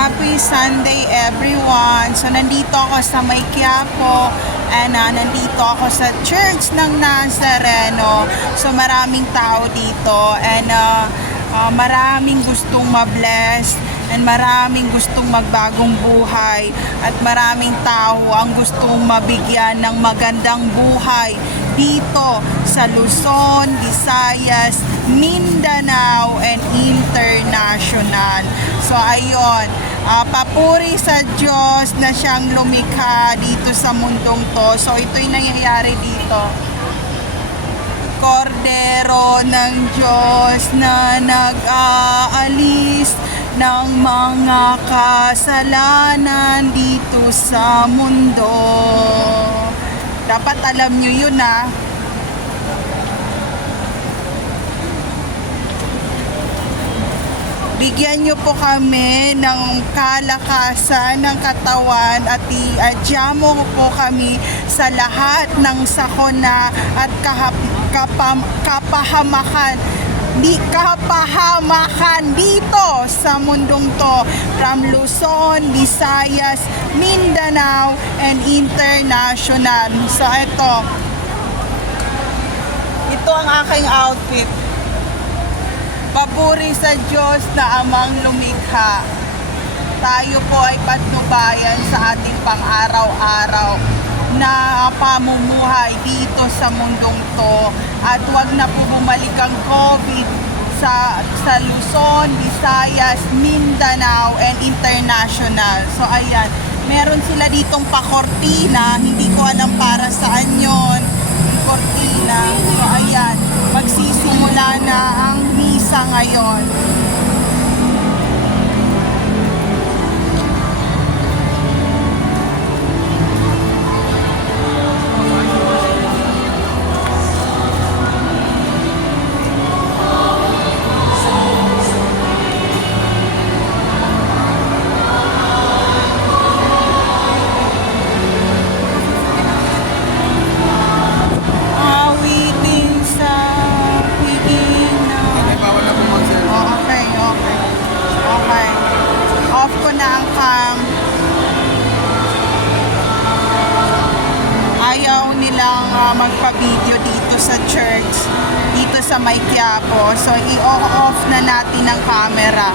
Happy Sunday everyone! So nandito ako sa May Quiapo and nandito ako sa Church ng Nazareno. So maraming tao dito and maraming gustong mabless and maraming gustong magbagong buhay at maraming tao ang gustong mabigyan ng magandang buhay dito sa Luzon, Visayas, Mindanao and international. So ayun, papuri sa Diyos na siyang lumikha dito sa mundong to. So ito'y nangyayari dito. Kordero ng Diyos na nag-aalis ng mga kasalanan dito sa mundo. Dapat alam nyo yun Bigyan nyo po kami ng kalakasan ng katawan at iadya mo po kami sa lahat ng sakuna at kapahamakan dito sa mundong to, from Luzon, Visayas, Mindanao and international. So ito ang aking outfit. Papuri sa Diyos na amang lumikha. Tayo po ay patnubayan sa ating pang-araw-araw na pamumuhay dito sa mundong to. At wag na po bumalik ang COVID sa Luzon, Visayas, Mindanao and international. So ayan, meron sila ditong pakortina. Hindi ko alam para saan yon. Kortina. So ayan, magsisimula na ang misa ngayon. Ayaw nilang magpa-video dito sa church, dito sa May Quiapo. So i-off na natin ang camera.